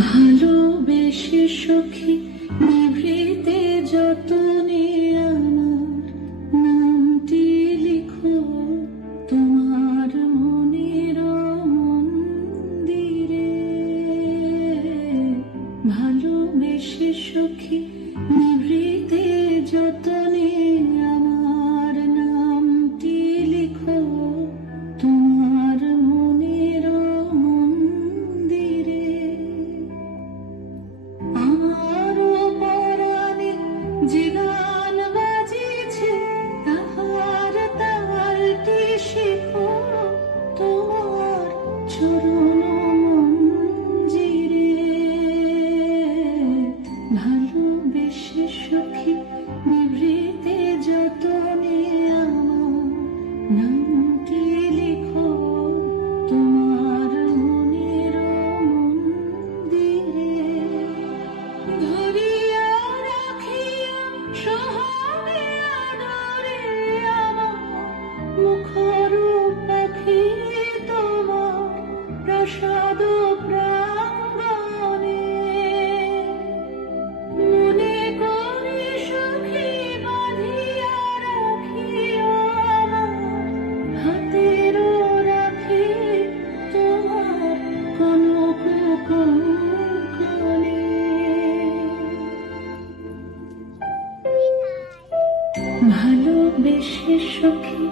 ভালোবেসে সখী নিভৃতে যতনে আমার নামটি লিখো তোমার মনের মন্দিরে। ভালোবেসে সখী নিভৃতে যতনে আমার নামটি লিখো তোমার মনের মন্দিরে। আমারও পরাণে যে গান বাজিছে তাহার তালটি শেখো তোমার চরণ মঞ্জিরে। ভালোবেসে সখী নিভৃতে যতনে আমার নামটি লিখো তোমার মনের মন্দিরে। ধরিয়া রাখিয়া সহাবে আদরে আমার মুখর পাখি তোমার প্রাসাদ প্রাঙ্গণে। মনে করে সখী বাঁধিয়া রাখিও আমার হাতের রাখি তোমার কনক কঙ্কণে। ভালোবেসে সখী